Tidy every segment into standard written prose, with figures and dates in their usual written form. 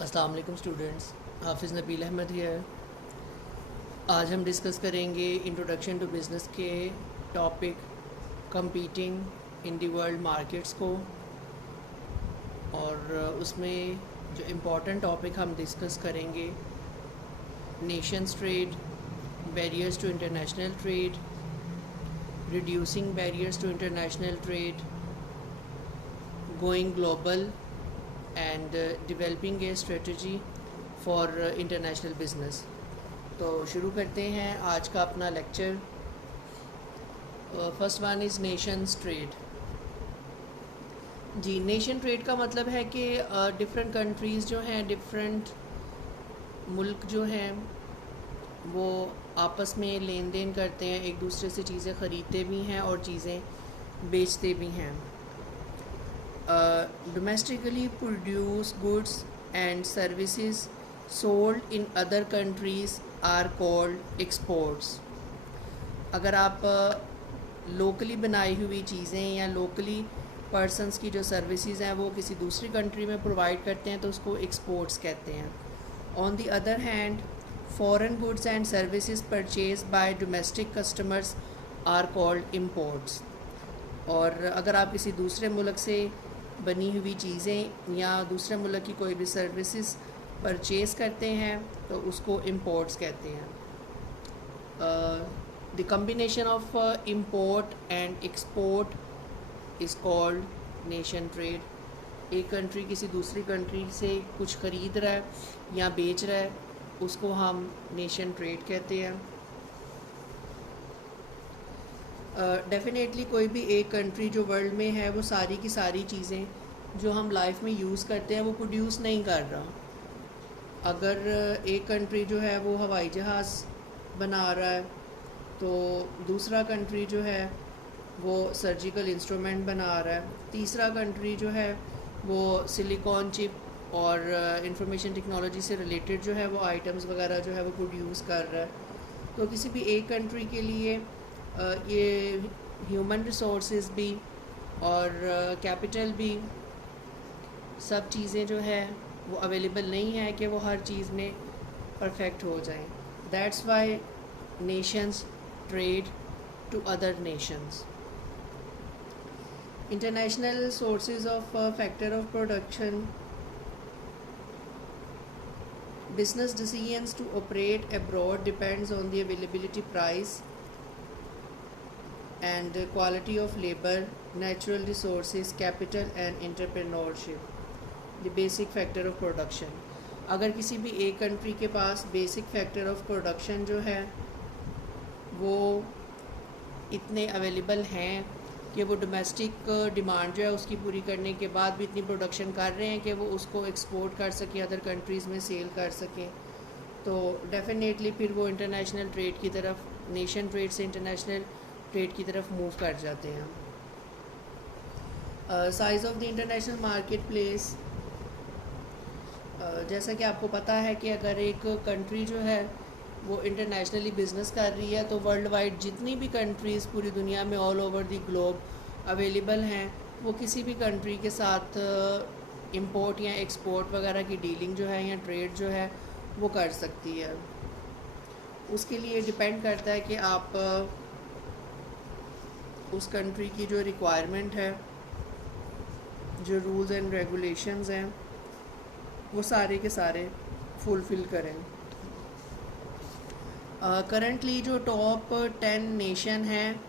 अस्सलाम वालेकुम स्टूडेंट्स, हाफिज़ नबील अहमद हियर। आज हम डिस्कस करेंगे इंट्रोडक्शन टू बिज़नेस के topic competing in the world markets को। और उसमें जो इम्पोर्टेंट टॉपिक हम डिस्कस करेंगे, nations trade, barriers to international trade, reducing barriers to international trade, going global and developing a strategy for international business. तो शुरू करते हैं आज का अपना lecture. First one is nations trade. जी, नेशन ट्रेड का मतलब है कि डिफरेंट कंट्रीज़ जो हैं, डिफरेंट मुल्क जो हैं, वो आपस में लेन देन करते हैं, एक दूसरे से चीज़ें ख़रीदते भी हैं और चीज़ें बेचते भी हैं। Domestically produced goods and services sold in other countries are called exports। अगर आप लोकली बनाई हुई चीज़ें या लोकली पर्सनस की जो सर्विसेज हैं वो किसी दूसरी कंट्री में प्रोवाइड करते हैं तो उसको एक्सपोर्ट्स कहते हैं। On the other hand, foreign goods and services purchase by domestic customers are called imports. और अगर आप किसी दूसरे मुल्क से बनी हुई चीज़ें या दूसरे मुल्क की कोई भी सर्विसेज परचेज़ करते हैं तो उसको इम्पोर्ट्स कहते हैं। The combination of import and export is called nation trade. एक कंट्री किसी दूसरी कंट्री से कुछ ख़रीद रहा है या बेच रहा है, उसको हम नेशन ट्रेड कहते हैं। डेफ़िनेटली कोई भी एक कंट्री जो वर्ल्ड में है वो सारी की सारी चीज़ें जो हम लाइफ में यूज़ करते हैं वो प्रोड्यूस नहीं कर रहा। अगर एक कंट्री जो है वो हवाई जहाज़ बना रहा है तो दूसरा कंट्री जो है वो सर्जिकल इंस्ट्रूमेंट बना रहा है, तीसरा कंट्री जो है वो सिलिकॉन चिप और इंफॉर्मेशन टेक्नोलॉजी से रिलेटेड जो है वो आइटम्स वगैरह जो है वो प्रोड्यूस कर रहा है। तो किसी भी एक कंट्री के लिए ये ह्यूमन रिसोर्सेज भी और कैपिटल भी, सब चीज़ें जो है वो अवेलेबल नहीं है कि वो हर चीज़ में परफेक्ट हो जाएं। That's why nations trade to other nations. International sources of factor of production, business decisions to operate abroad depends on the availability, price and quality of labor, natural resources, capital and entrepreneurship। the basic factor of production। अगर किसी भी एक country के पास basic factor of production जो है वो इतने available हैं कि वो डोमेस्टिक डिमांड जो है उसकी पूरी करने के बाद भी इतनी प्रोडक्शन कर रहे हैं कि वो उसको एक्सपोर्ट कर सकें, अदर कंट्रीज़ में सेल कर सकें, तो डेफिनेटली फिर वो इंटरनेशनल ट्रेड की तरफ, नेशन ट्रेड से इंटरनेशनल ट्रेड की तरफ मूव कर जाते हैं। Size of the international market place, जैसा कि आपको पता है कि अगर एक कंट्री जो है वो इंटरनेशनली बिज़नेस कर रही है तो वर्ल्ड वाइड जितनी भी कंट्रीज़ पूरी दुनिया में all over the globe available हैं वो किसी भी कंट्री के साथ इंपोर्ट या एक्सपोर्ट वगैरह की डीलिंग जो है या ट्रेड जो है वो कर सकती है। उसके लिए डिपेंड करता है कि आप उस कंट्री की जो रिक्वायरमेंट है, जो रूल्स एंड रेगुलेशंस हैं, वो सारे के सारे फुलफ़िल करें। करंटली जो टॉप 10 नेशन हैं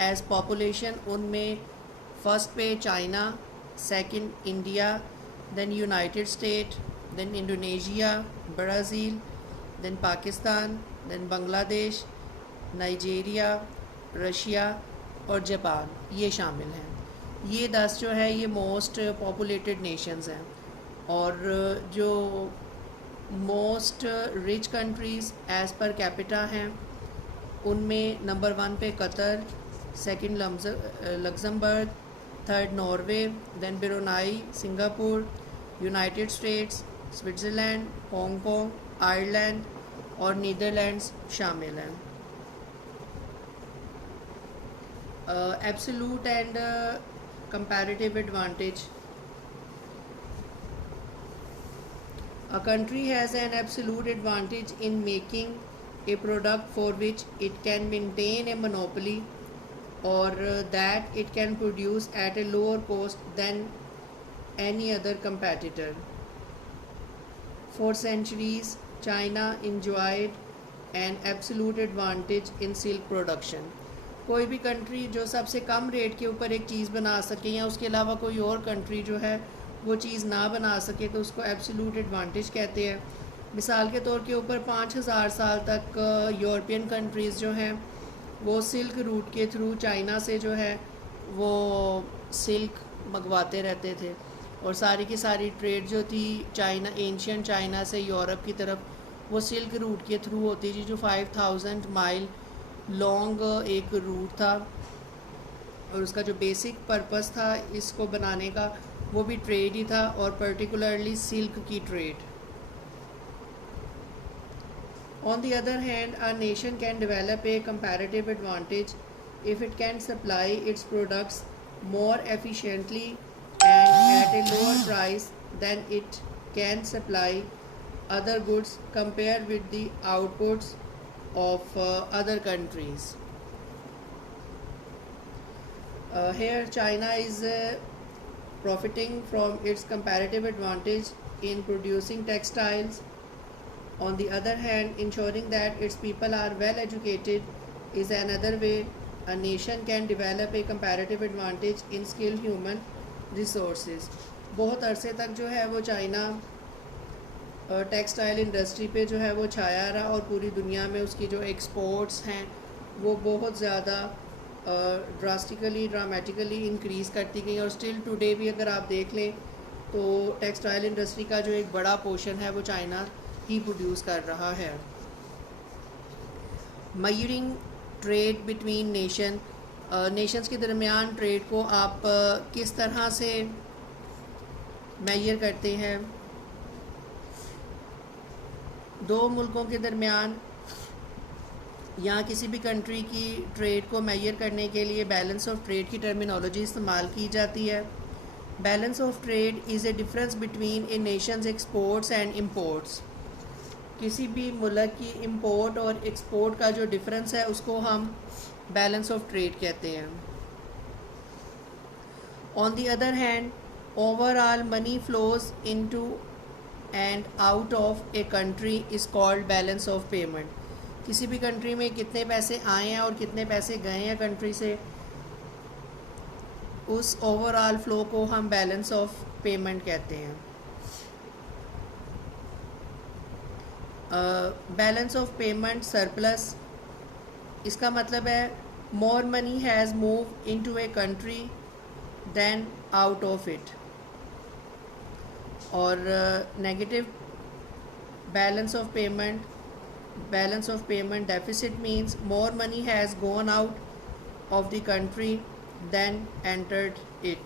एज़ पॉपुलेशन, उनमें फ़र्स्ट पे China, second India, then United State, then Indonesia, Brazil, then Pakistan, then Bangladesh, Nigeria, Russia और जापान, ये शामिल हैं। ये 10 जो है ये मोस्ट पॉपुलेटेड नेशंस हैं। और जो most rich countries as per capita हैं उनमें नंबर 1 पे Qatar, second Luxembourg, third Norway, then Brunei, Singapore, United States, Switzerland, Hong Kong, Ireland और नीदरलैंड्स शामिल हैं। Absolute and comparative advantage, A country has an absolute advantage in making a product for which it can maintain a monopoly, or that it can produce at a lower cost than any other competitor. For centuries, China enjoyed an absolute advantage in silk production. कोई भी country जो सबसे कम rate के ऊपर एक चीज़ बना सके या उसके अलावा कोई और कंट्री जो है वो चीज़ ना बना सके तो उसको एब्सोल्यूट एडवांटेज कहते हैं। मिसाल के तौर के ऊपर 5000 साल तक यूरोपियन कंट्रीज़ जो हैं वो सिल्क रूट के थ्रू चाइना से जो है वो सिल्क मंगवाते रहते थे, और सारी की सारी ट्रेड जो थी चाइना, एंशियंट चाइना से यूरोप की तरफ, वो सिल्क रूट के थ्रू होती थी, जो 5000 माइल लॉन्ग एक रूट था। और उसका जो बेसिक पर्पस था इसको बनाने का वो भी ट्रेड ही था, और पर्टिकुलरली सिल्क की trade. On the other hand, a nation can develop a comparative advantage if it can supply its products more efficiently and at a lower price than it can supply other goods compared with the outputs of other countries. Here China is profiting from its comparative advantage in producing textiles. On the other hand, ensuring that its people are well educated is another way a nation can develop a comparative advantage in skilled human resources. बहुत अरसे तक जो है वो China textile industry पे जो है वो छाया रहा, और पूरी दुनिया में उसकी जो एक्सपोर्ट्स हैं वो बहुत ज़्यादा ड्रामेटिकली इंक्रीज़ करती गई, और स्टिल टुडे भी अगर आप देख लें तो टेक्सटाइल इंडस्ट्री का जो एक बड़ा पोर्शन है वो चाइना ही प्रोड्यूस कर रहा है। मयरिंग ट्रेड बिटवीन नेशंस के दरमियान ट्रेड को आप किस तरह से मेजर करते हैं? दो मुल्कों के दरमियान या किसी भी कंट्री की ट्रेड को मेजर करने के लिए बैलेंस ऑफ ट्रेड की टर्मिनोलॉजी इस्तेमाल की जाती है। Balance of trade is a difference between A Nations exports and imports. किसी भी मुल्क की इंपोर्ट और एक्सपोर्ट का जो डिफरेंस है उसको हम बैलेंस ऑफ ट्रेड कहते हैं। On the other hand, overall money flows into and out of a country is called balance of payment. किसी भी कंट्री में कितने पैसे आए हैं और कितने पैसे गए हैं कंट्री से, उस ओवरऑल फ़्लो को हम बैलेंस ऑफ पेमेंट कहते हैं। बैलेंस ऑफ पेमेंट सरप्लस, इसका मतलब है more money has move into a country than out of it. और negative balance of payment deficit means more money has gone out of the country than entered it.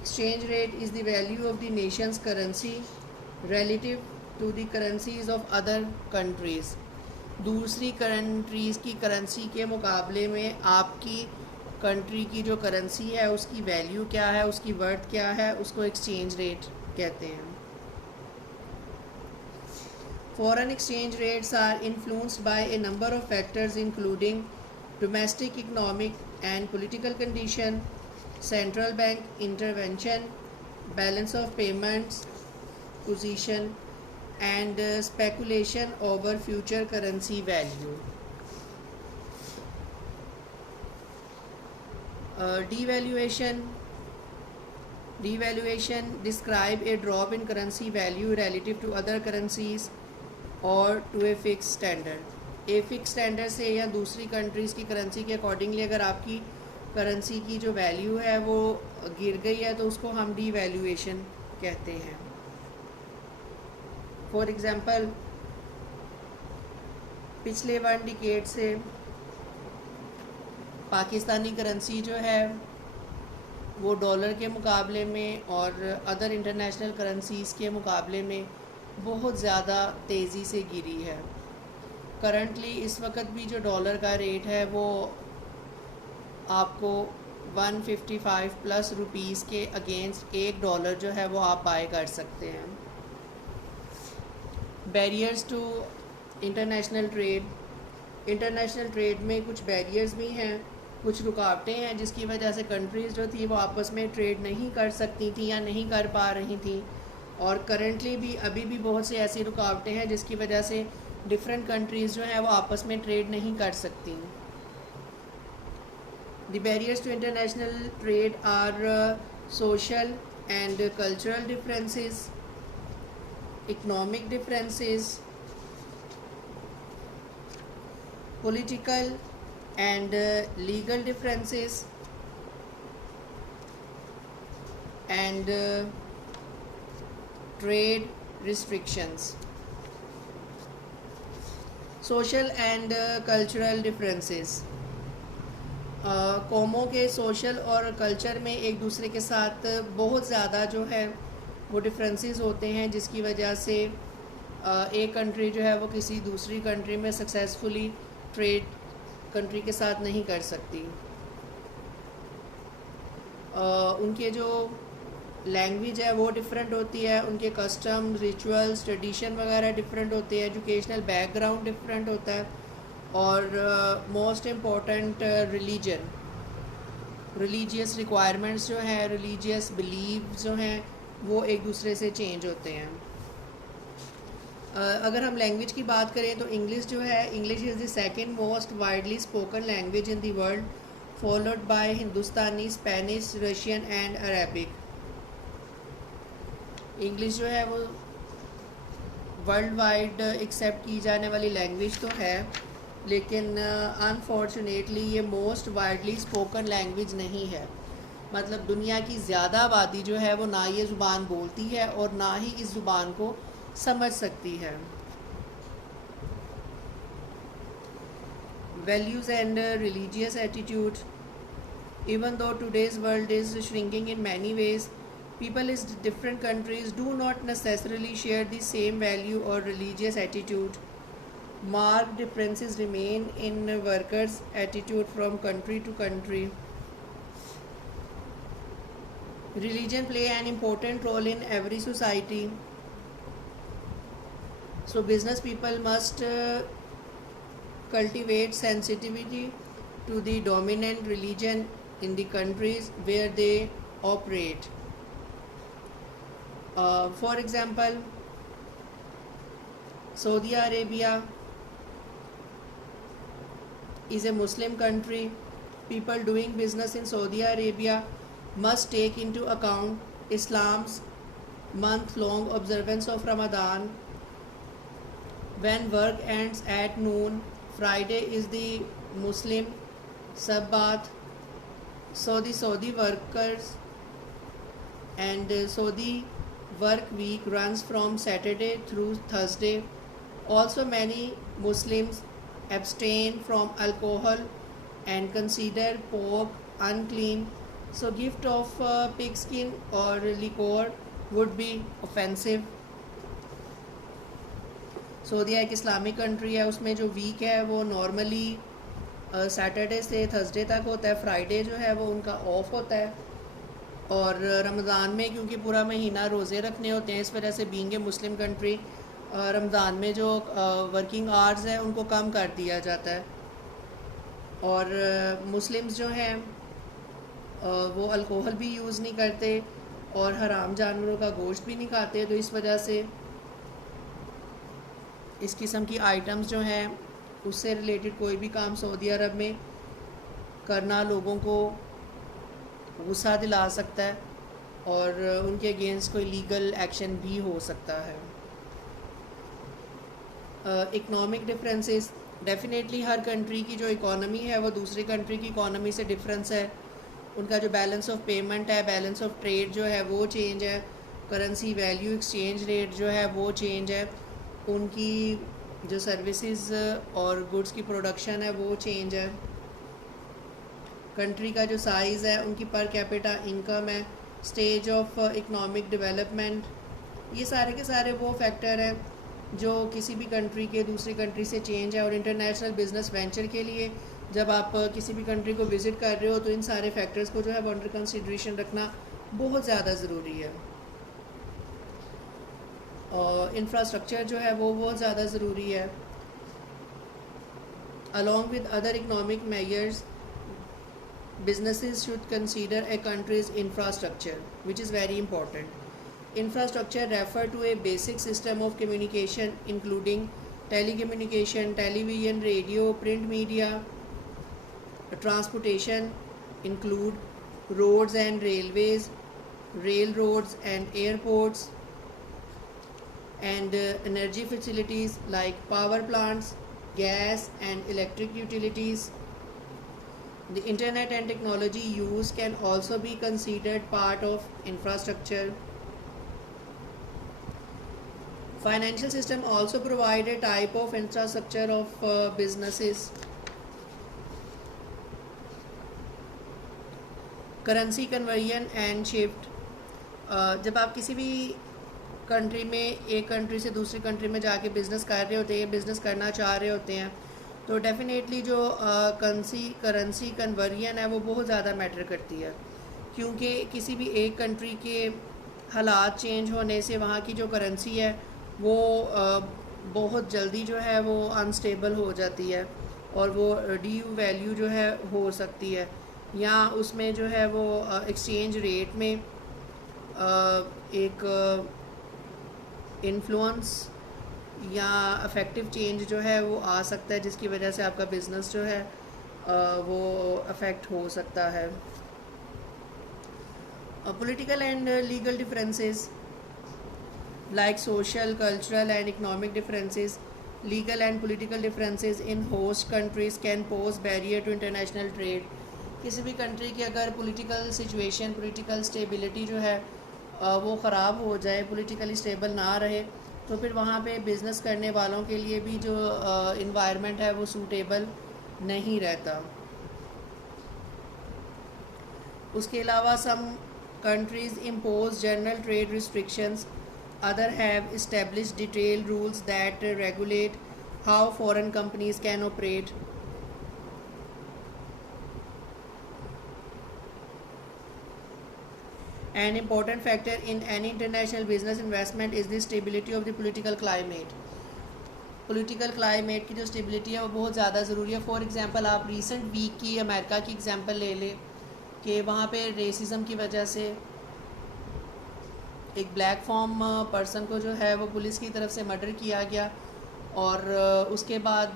Exchange rate is the value of the nation's currency relative to the currencies of other countries. दूसरी countries की currency के मुकाबले में आपकी country की जो currency है उसकी वैल्यू क्या है, उसकी वर्थ क्या है, उसको एक्सचेंज रेट कहते हैं। Foreign exchange rates are influenced by a number of factors including domestic economic and political condition, central bank intervention, balance of payments position, and speculation over future currency value. Devaluation describe a drop in currency value relative to other currencies और to a fix standard. A fix standard से या दूसरी countries की currency के accordingly अगर आपकी currency की जो वैल्यू है वो गिर गई है तो उसको हम डीवैल्यूएशन कहते हैं। फॉर एग्ज़ाम्पल, पिछले 1 डिकेड से पाकिस्तानी करेंसी जो है वो डॉलर के मुकाबले में और अदर इंटरनेशनल करेंसीज़ के मुकाबले में बहुत ज़्यादा तेज़ी से गिरी है। करंटली इस वक्त भी जो डॉलर का रेट है वो आपको 155 प्लस रुपीज़ के अगेंस्ट $1 जो है वो आप बाय कर सकते हैं। बैरियर्स टू इंटरनेशनल ट्रेड में कुछ बैरियर्स भी हैं, कुछ रुकावटें हैं जिसकी वजह से कंट्रीज़ जो थी वो आपस में ट्रेड नहीं कर सकती थी या नहीं कर पा रही थी, और करेंटली भी अभी भी बहुत सी ऐसी रुकावटें हैं जिसकी वजह से डिफरेंट कंट्रीज़ जो हैं वो आपस में ट्रेड नहीं कर सकती। The barriers to international trade are social and cultural differences, economic differences, political and legal differences, and trade restrictions. Social and cultural differences. कौमों के सोशल और कल्चर में एक दूसरे के साथ बहुत ज़्यादा जो है वो डिफरेंसेस होते हैं, जिसकी वजह से एक कंट्री जो है वो किसी दूसरी कंट्री में सक्सेसफुली ट्रेड कंट्री के साथ नहीं कर सकती। उनके जो लैंग्वेज है वो डिफरेंट होती है, उनके कस्टम, रिचुअल्स, ट्रेडिशन वगैरह डिफरेंट होते हैं, एजुकेशनल बैकग्राउंड डिफरेंट होता है, और मोस्ट इम्पॉर्टेंट रिलीजियस रिक्वायरमेंट्स जो हैं, रिलीजियस बिलीव जो हैं वो एक दूसरे से चेंज होते हैं। अगर हम लैंग्वेज की बात करें तो इंग्लिश जो है, English is the second most widely spoken language in the world, followed by Hindustani, Spanish, Russian and Arabic. English जो है वो वर्ल्ड वाइड एक्सेप्ट की जाने वाली लैंग्वेज तो है, लेकिन अनफॉर्चुनेटली ये मोस्ट वाइडली स्पोकन लैंग्वेज नहीं है। मतलब दुनिया की ज़्यादा आबादी जो है वो ना ये ज़ुबान बोलती है और ना ही इस ज़ुबान को समझ सकती है। Values and religious attitude. Even though today's world is shrinking in many ways, people in different countries do not necessarily share the same value or religious attitude. Marked differences remain in workers' attitude from country to country. Religion play an important role in every society. So business people must cultivate sensitivity to the dominant religion in the countries where they operate. For example, Saudi Arabia is a Muslim country. People doing business in Saudi Arabia must take into account Islam's month-long observance of Ramadan. When work ends at noon, Friday is the Muslim Sabbath. So the Saudi workers and Saudi work week runs from Saturday through Thursday. Also, many Muslims abstain from alcohol and consider pork unclean. So gift of pigskin or liquor would be offensive. सऊदीया एक Islamic country है, उसमें जो week है वो normally Saturday से Thursday तक होता है, फ्राइडे जो है वो उनका ऑफ होता है। और रमज़ान में क्योंकि पूरा महीना रोज़े रखने होते हैं, इस वजह से being a Muslim country Ramzan में जो वर्किंग आवर्स हैं उनको कम कर दिया जाता है। और मुस्लिम्स जो हैं वो अल्कोहल भी यूज़ नहीं करते और हराम जानवरों का गोश्त भी नहीं खाते, तो इस वजह से इस किस्म की आइटम्स जो हैं उससे रिलेटेड कोई भी काम सऊदी अरब में करना लोगों को गुस्सा दिला सकता है और उनके अगेंस्ट कोई लीगल एक्शन भी हो सकता है। इकोनॉमिक डिफरेंसेस, डेफिनेटली हर कंट्री की जो इकोनॉमी है वो दूसरी कंट्री की इकोनॉमी से डिफरेंस है। उनका जो बैलेंस ऑफ पेमेंट है, बैलेंस ऑफ ट्रेड जो है वो चेंज है, करेंसी वैल्यू एक्सचेंज रेट जो है वो चेंज है, उनकी जो सर्विसेज और गुड्स की प्रोडक्शन है वो चेंज है, कंट्री का जो साइज़ है, उनकी पर कैपिटा इनकम है, स्टेज ऑफ इकोनॉमिक डेवलपमेंट, ये सारे के सारे वो फैक्टर हैं जो किसी भी कंट्री के दूसरी कंट्री से चेंज है। और इंटरनेशनल बिजनेस वेंचर के लिए जब आप किसी भी कंट्री को विज़िट कर रहे हो तो इन सारे फैक्टर्स को जो है वो अंडर कंसिडरेशन रखना बहुत ज़्यादा ज़रूरी है। और इंफ्रास्ट्रक्चर जो है वो बहुत ज़्यादा ज़रूरी है। Along with other economic measures, businesses should consider a country's infrastructure, which is very important. Infrastructure refer to a basic system of communication including telecommunication, television, radio, print media. Transportation include roads and railways, railroads and airports, and energy facilities like power plants, gas and electric utilities. The internet and technology use can also be considered part of infrastructure. Financial system also provide a type of infrastructure of businesses. Currency conversion and shift. जब आप किसी भी country में एक country से दूसरी country में जाके बिज़नेस कर रहे होते हैं, बिज़नेस करना चाह रहे होते हैं, तो डेफिनेटली जो करेंसी कन्वर्जन है वो बहुत ज़्यादा मैटर करती है, क्योंकि किसी भी एक कंट्री के हालात चेंज होने से वहाँ की जो करेंसी है वो बहुत जल्दी जो है वो अनस्टेबल हो जाती है और वो डी वैल्यू जो है हो सकती है, या उसमें जो है वो एक्सचेंज रेट में एक इन्फ्लुएंस या अफेक्टिव चेंज जो है वो आ सकता है, जिसकी वजह से आपका बिज़नेस जो है वो अफेक्ट हो सकता है। Political and legal differences like social, cultural and economic differences, legal and political differences in host countries can pose barrier to international trade. किसी भी कंट्री की अगर पॉलिटिकल सिचुएशन, पॉलिटिकल स्टेबिलिटी जो है वो ख़राब हो जाए, पॉलिटिकली स्टेबल ना रहे, तो फिर वहाँ पे बिज़नेस करने वालों के लिए भी जो इन्वायरमेंट है वो सूटेबल नहीं रहता। उसके अलावा some countries impose general trade restrictions, other have established detailed rules that regulate how foreign companies can operate. An important factor in any international business investment is the stability of the political climate. Political climate की जो stability है वो बहुत ज़्यादा ज़रूरी है। For example आप recent week की अमेरिका की एग्ज़ाम्पल ले लें कि वहाँ पे रेसिज्म की वजह से एक ब्लैक फॉर्म पर्सन को जो है वो पुलिस की तरफ से मर्डर किया गया, और उसके बाद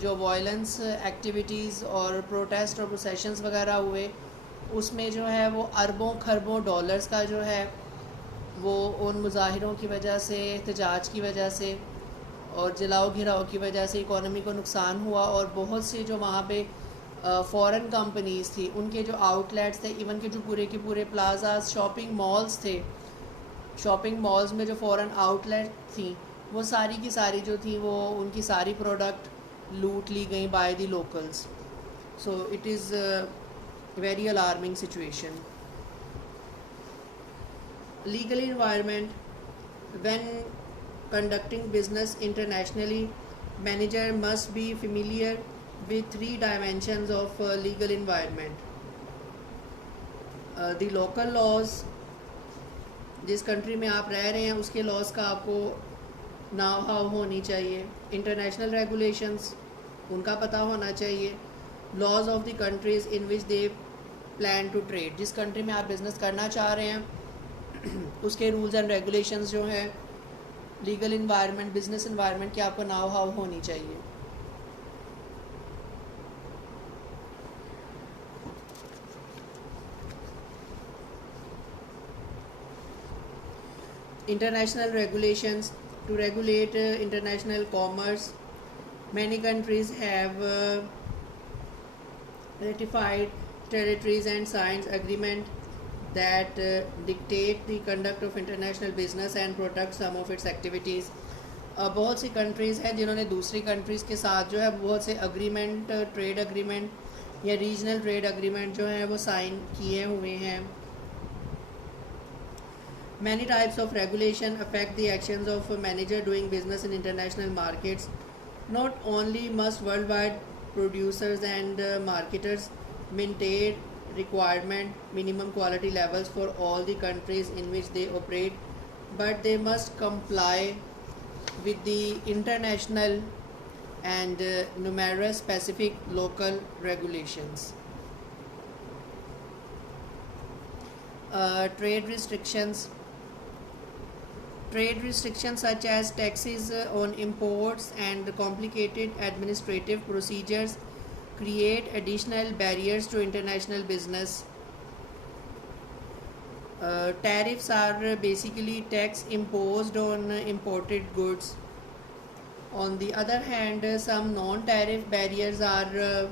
जो वायलेंस एक्टिविटीज़ और प्रोटेस्ट और प्रोसेशंस वगैरह हुए, उसमें जो है वो अरबों खरबों डॉलर्स का जो है वो उन मुजाहिरों की वजह से, एहतजाज की वजह से और जलाओ घिराओ की वजह से इकोनॉमी को नुकसान हुआ, और बहुत से जो वहाँ पे फ़ॉरेन कंपनीज़ थी उनके जो आउटलेट्स थे, इवन के जो पूरे के पूरे प्लाजाज, शॉपिंग मॉल्स थे, शॉपिंग मॉल्स में जो फ़ॉरेन आउटलेट थी वो सारी की सारी जो थी वो उनकी सारी प्रोडक्ट लूट ली गई by the locals. So it is very alarming situation. Legal environment, when conducting business internationally, manager must be familiar with 3 dimensions of legal environment. The local laws, जिस कंट्री में आप रह रहे हैं उसके लॉज का आपको नाव हाव होनी चाहिए। इंटरनेशनल रेगुलेशंस, उनका पता होना चाहिए। Laws of the countries in which they plan to trade, जिस कंट्री में आप बिज़नेस करना चाह रहे हैं उसके रूल्स एंड रेगुलेशंस जो हैं, लीगल इन्वायरमेंट, बिजनेस इन्वायरमेंट की आपको नाव हाव होनी चाहिए। International regulations to regulate international commerce. Many countries have ratified territories and signed agreement that dictate the conduct of international business and protect some of its activities. बहुत सी countries हैं जिन्होंने दूसरी countries के साथ जो है बहुत से अग्रीमेंट, ट्रेड अग्रीमेंट या रीजनल ट्रेड अग्रीमेंट जो हैं वो साइन किए हुए हैं। Many types of regulation affect the actions of a manager doing business in international markets. Not only must worldwide producers and marketers maintain requirement minimum quality levels for all the countries in which they operate, but they must comply with the international and numerous specific local regulations. Trade restrictions. Trade restrictions such as taxes on imports and complicated administrative procedures create additional barriers to international business. Tariffs are basically tax imposed on imported goods. On the other hand, some non-tariff barriers are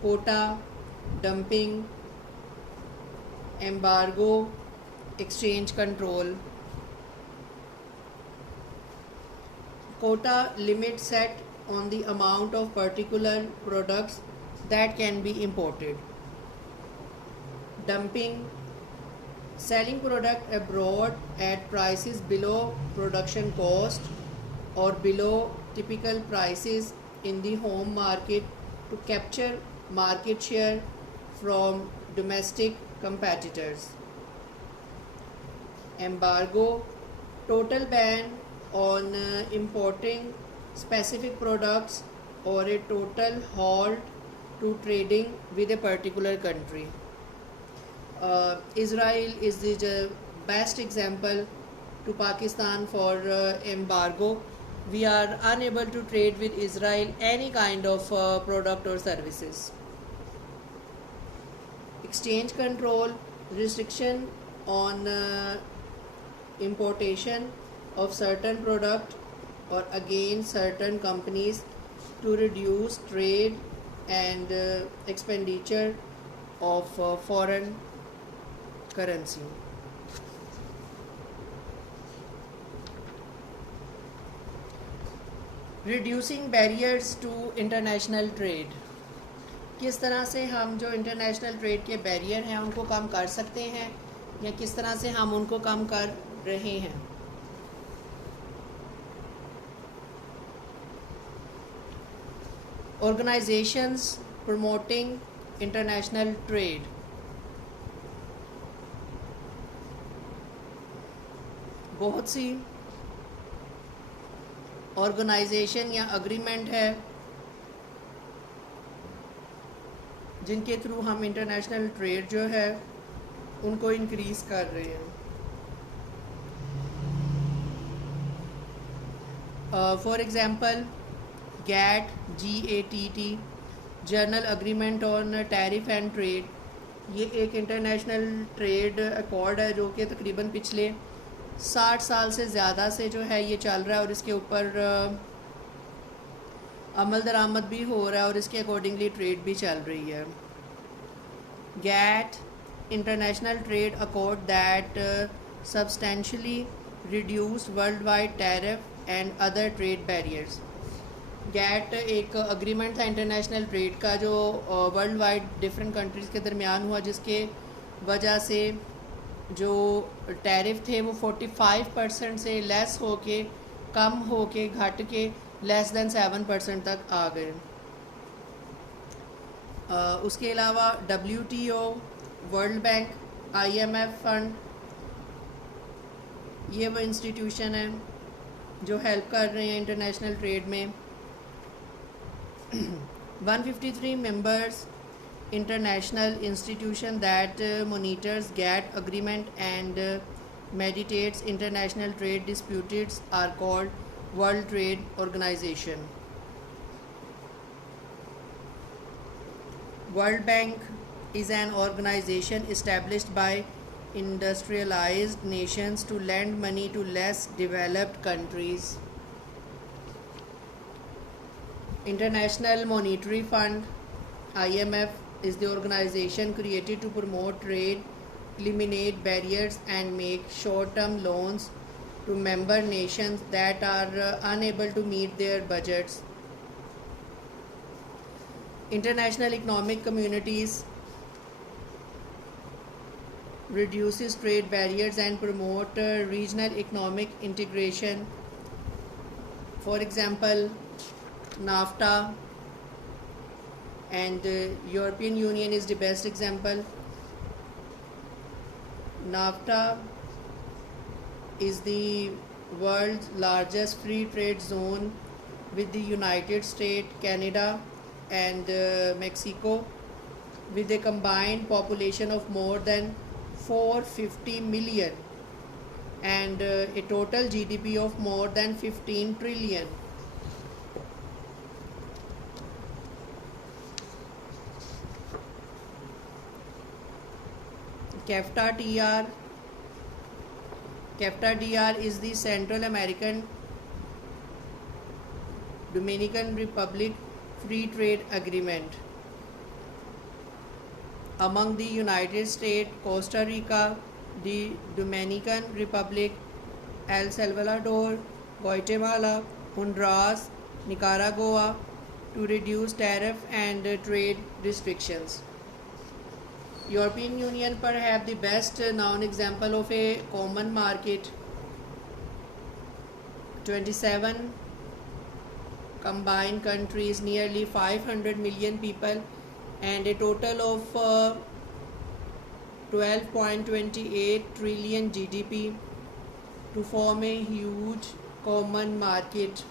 quota, dumping, embargo, exchange control. Quota limit set on the amount of particular products that can be imported. Dumping, selling product abroad at prices below production cost or below typical prices in the home market to capture market share from domestic competitors. Embargo, total ban on importing specific products or a total halt to trading with a particular country. Israel is the best example to Pakistan for embargo. We are unable to trade with Israel any kind of product or services. Exchange control, restriction on importation of certain product or against certain companies to reduce trade and expenditure of foreign currency. Reducing barriers to international trade. किस तरह से हम जो international trade के barrier हैं उनको कम कर सकते हैं या किस तरह से हम उनको कम कर रहे हैं. Organizations promoting international trade. बहुत सी ऑर्गेनाइजेशन या अग्रीमेंट है जिनके थ्रू हम इंटरनेशनल ट्रेड जो है उनको इंक्रीज़ कर रहे हैं. For example GATT, GATT, journal agreement on tariff and trade, ये एक इंटरनेशनल ट्रेड अकॉर्ड है जो कि तकरीबन पिछले 60 साल से ज़्यादा से जो है ये चल रहा है और इसके ऊपर अमल दरामद भी हो रहा है और इसके अकॉर्डिंगली ट्रेड भी चल रही है. GATT, international trade accord that substantially reduced world wide tariff and other trade barriers. GATT एक अग्रीमेंट था इंटरनेशनल ट्रेड का जो वर्ल्ड वाइड डिफरेंट कंट्रीज़ के दरमियान हुआ, जिसके वजह से जो टैरिफ थे वो 45% से लेस हो के कम हो के घट के लेस दैन 7% तक आ गए. उसके अलावा WTO, world bank, IMF fund, ये वो इंस्टीट्यूशन है जो हेल्प कर रहे हैं इंटरनेशनल ट्रेड में. 153 members international institution that monitors GATT agreement and mediates international trade disputes are called World Trade Organization. World Bank is an organization established by industrialized nations to lend money to less developed countries. International Monetary Fund, IMF, is the organization created to promote trade, eliminate barriers and make short-term loans to member nations that are unable to meet their budgets. International economic communities reduces trade barriers and promote regional economic integration. For example, NAFTA, and European Union is the best example. NAFTA is the world's largest free trade zone with the United States, Canada, and Mexico, with a combined population of more than 450 million and a total GDP of more than 15 trillion. CAFTA TR CAFTA DR is the Central American Dominican Republic Free Trade Agreement among the United States, Costa Rica, the Dominican Republic, El Salvador, Guatemala, Honduras, Nicaragua to reduce tariff and trade restrictions. European Union perhaps the best known example of a common market. 27 combined countries, nearly 500 million people, and a total of 12.28 trillion GDP to form a huge common market.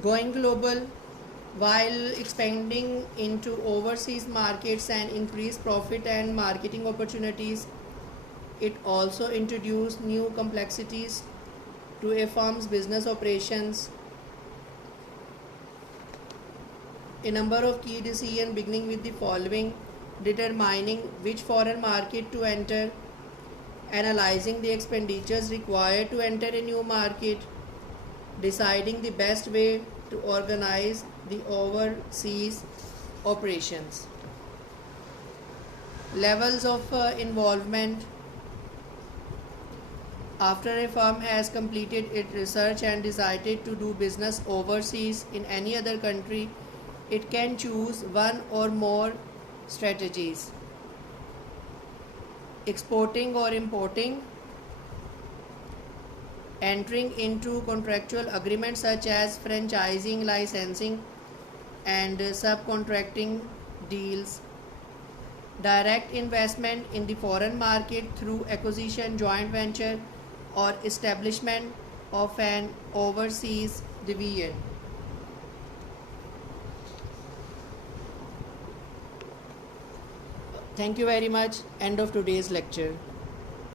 Going global, while expanding into overseas markets and increased profit and marketing opportunities, it also introduced new complexities to a firm's business operations. A number of key decisions beginning with the following: determining which foreign market to enter, analyzing the expenditures required to enter a new market, deciding the best way to organize the overseas operations. Levels of involvement. After a firm has completed its research and decided to do business overseas in any other country, it can choose one or more strategies: exporting or importing, entering into contractual agreements such as franchising, licensing, and subcontracting deals, direct investment in the foreign market through acquisition, joint venture, or establishment of an overseas division. Thank you very much. End of today's lecture.